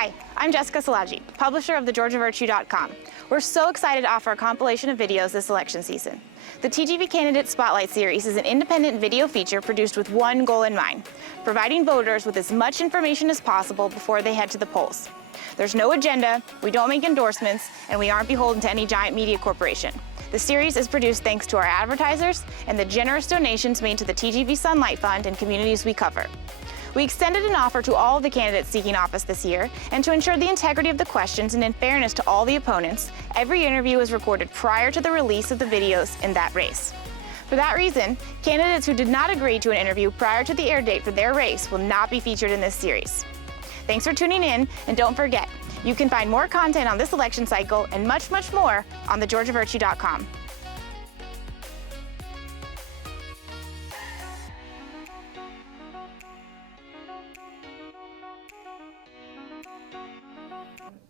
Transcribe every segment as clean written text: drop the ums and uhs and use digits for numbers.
Hi, I'm Jessica Salaji, publisher of thegeorgiavirtue.com. We're so excited to offer a compilation of videos this election season. The TGV Candidate Spotlight Series is an independent video feature produced with one goal in mind: providing voters with as much information as possible before they head to the polls. There's no agenda, we don't make endorsements, and we aren't beholden to any giant media corporation. The series is produced thanks to our advertisers and the generous donations made to the TGV Sunlight Fund and communities we cover. We extended an offer to all of the candidates seeking office this year, and to ensure the integrity of the questions and in fairness to all the opponents, every interview was recorded prior to the release of the videos in that race. For that reason, candidates who did not agree to an interview prior to the air date for their race will not be featured in this series. Thanks for tuning in, and don't forget, you can find more content on this election cycle and much, much more on thegeorgiavirtue.com.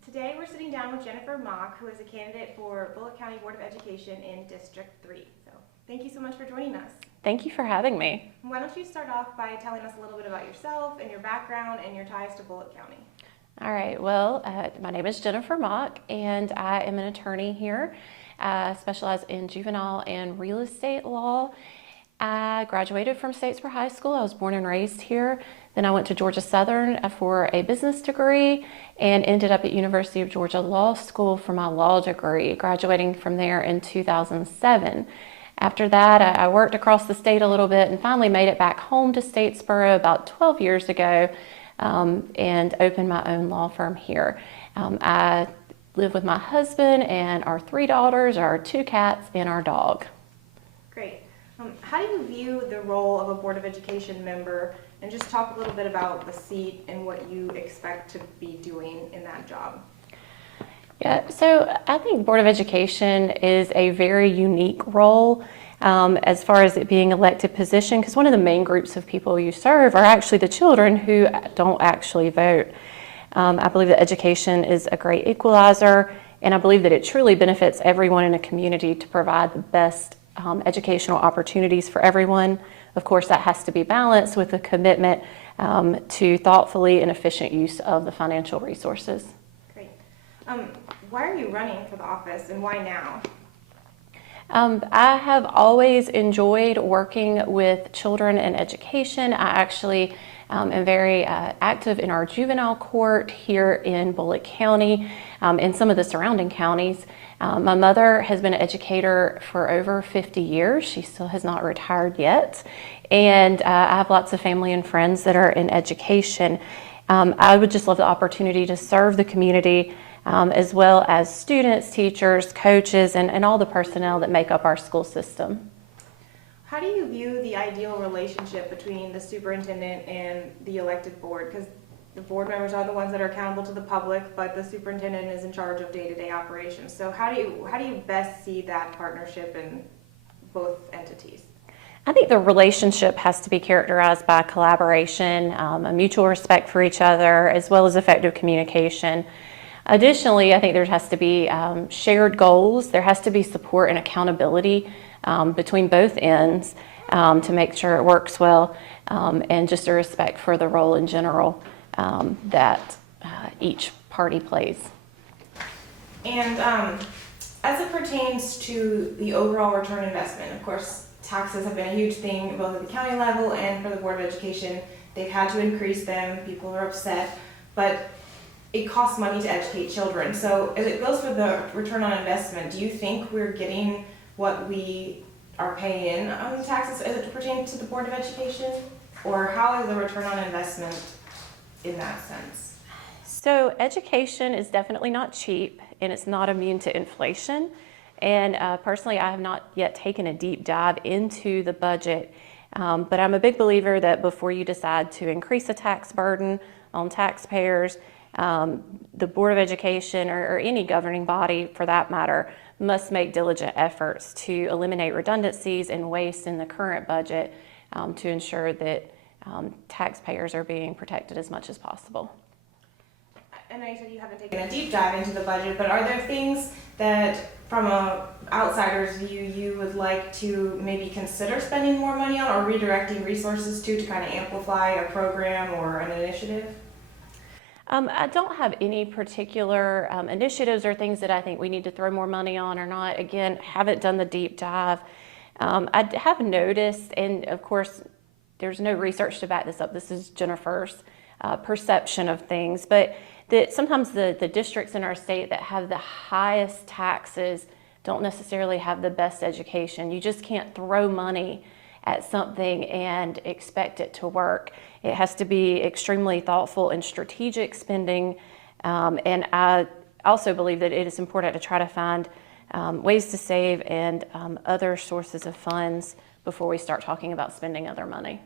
Today we're sitting down with Jennifer Mock, who is a candidate for Bulloch County Board of Education in District 3. So thank you so much for joining us. Thank you for having me. Why don't you start off by telling us a little bit about yourself and your background and your ties to Bulloch County? All right, well, my name is Jennifer Mock, and I am an attorney here. I specialize in juvenile and real estate law. I graduated from Statesboro High School. I was born and raised here. Then I went to Georgia Southern for a business degree and ended up at University of Georgia Law School for my law degree, graduating from there in 2007. After that, I worked across the state a little bit and finally made it back home to Statesboro about 12 years ago and opened my own law firm here. I live with my husband and our 3 daughters, our 2 cats, and our dog. Great. How do you view the role of a Board of Education member, and just talk a little bit about the seat and what you expect to be doing in that job? Yeah, so I think Board of Education is a very unique role as far as it being elected position, because one of the main groups of people you serve are actually the children who don't actually vote. I believe that education is a great equalizer, and I believe that it truly benefits everyone in a community to provide the best educational opportunities for everyone. Of course, that has to be balanced with a commitment to thoughtfully and efficient use of the financial resources. Great. Why are you running for the office, and why now? I have always enjoyed working with children and education. I actually am very active in our juvenile court here in Bulloch County and some of the surrounding counties. My mother has been an educator for over 50 years. She still has not retired yet. And I have lots of family and friends that are in education. I would just love the opportunity to serve the community as well as students, teachers, coaches, and all the personnel that make up our school system. How do you view the ideal relationship between the superintendent and the elected board? Because the board members are the ones that are accountable to the public, but the superintendent is in charge of day-to-day operations. So how do you best see that partnership in both entities? I think the relationship has to be characterized by collaboration, a mutual respect for each other, as well as effective communication. Additionally, I think there has to be shared goals. There has to be support and accountability between both ends to make sure it works well, and just a respect for the role in general that each party plays. And as it pertains to the overall return investment, of course, taxes have been a huge thing both at the county level and for the Board of Education. They've had to increase them. People are upset, but it costs money to educate children. So as it goes for the return on investment, do you think we're getting what we are paying in on the taxes as it pertains to the Board of Education? Or how is the return on investment in that sense? So education is definitely not cheap, and it's not immune to inflation. And personally, I have not yet taken a deep dive into the budget, but I'm a big believer that before you decide to increase the tax burden on taxpayers, the Board of Education or any governing body for that matter must make diligent efforts to eliminate redundancies and waste in the current budget to ensure that taxpayers are being protected as much as possible. I know you said you haven't taken a deep dive into the budget, but are there things that from an outsider's view you would like to maybe consider spending more money on or redirecting resources to kind of amplify a program or an initiative? I don't have any particular initiatives or things that I think we need to throw more money on or not. Again, haven't done the deep dive. I have noticed, and of course, there's no research to back this up. This is Jennifer's perception of things, but that sometimes the districts in our state that have the highest taxes don't necessarily have the best education. You just can't throw money at something and expect it to work. It has to be extremely thoughtful and strategic spending. And I also believe that it is important to try to find ways to save and other sources of funds before we start talking about spending other money.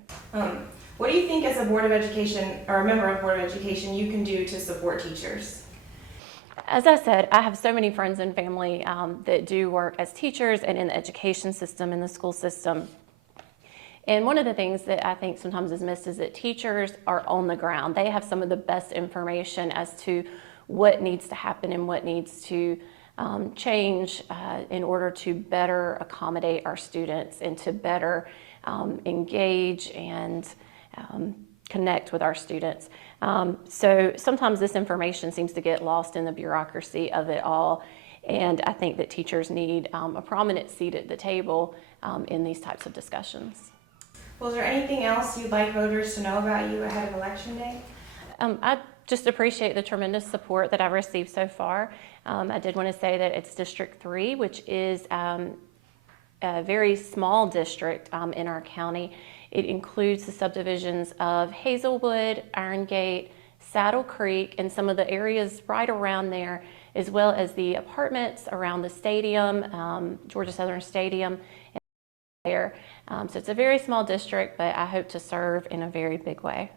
What do you think as a Board of Education or a member of Board of Education you can do to support teachers? As I said, I have so many friends and family that do work as teachers and in the education system, in the school system. And one of the things that I think sometimes is missed is that teachers are on the ground. They have some of the best information as to what needs to happen and what needs to change in order to better accommodate our students and to better engage and connect with our students. So sometimes this information seems to get lost in the bureaucracy of it all, and I think that teachers need a prominent seat at the table in these types of discussions. Well, is there anything else you'd like voters to know about you ahead of Election Day? I just appreciate the tremendous support that I've received so far. I did want to say that it's District 3, which is a very small district in our county. It includes the subdivisions of Hazelwood, Irongate, Saddle Creek, and some of the areas right around there, as well as the apartments around the stadium, Georgia Southern Stadium, and there. So it's a very small district, but I hope to serve in a very big way.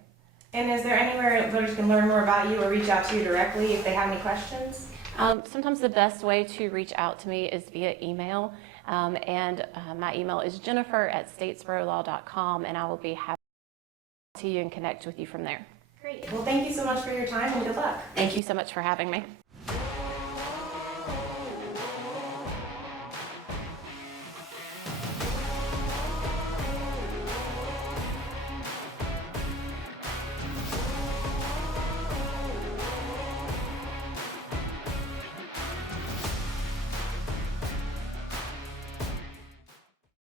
And is there anywhere voters can learn more about you or reach out to you directly if they have any questions? Sometimes the best way to reach out to me is via email, and my email is jennifer@statesboroughLaw.com, and I will be happy to you and connect with you from there. Great. Well, thank you so much for your time and good luck. Thank you so much for having me.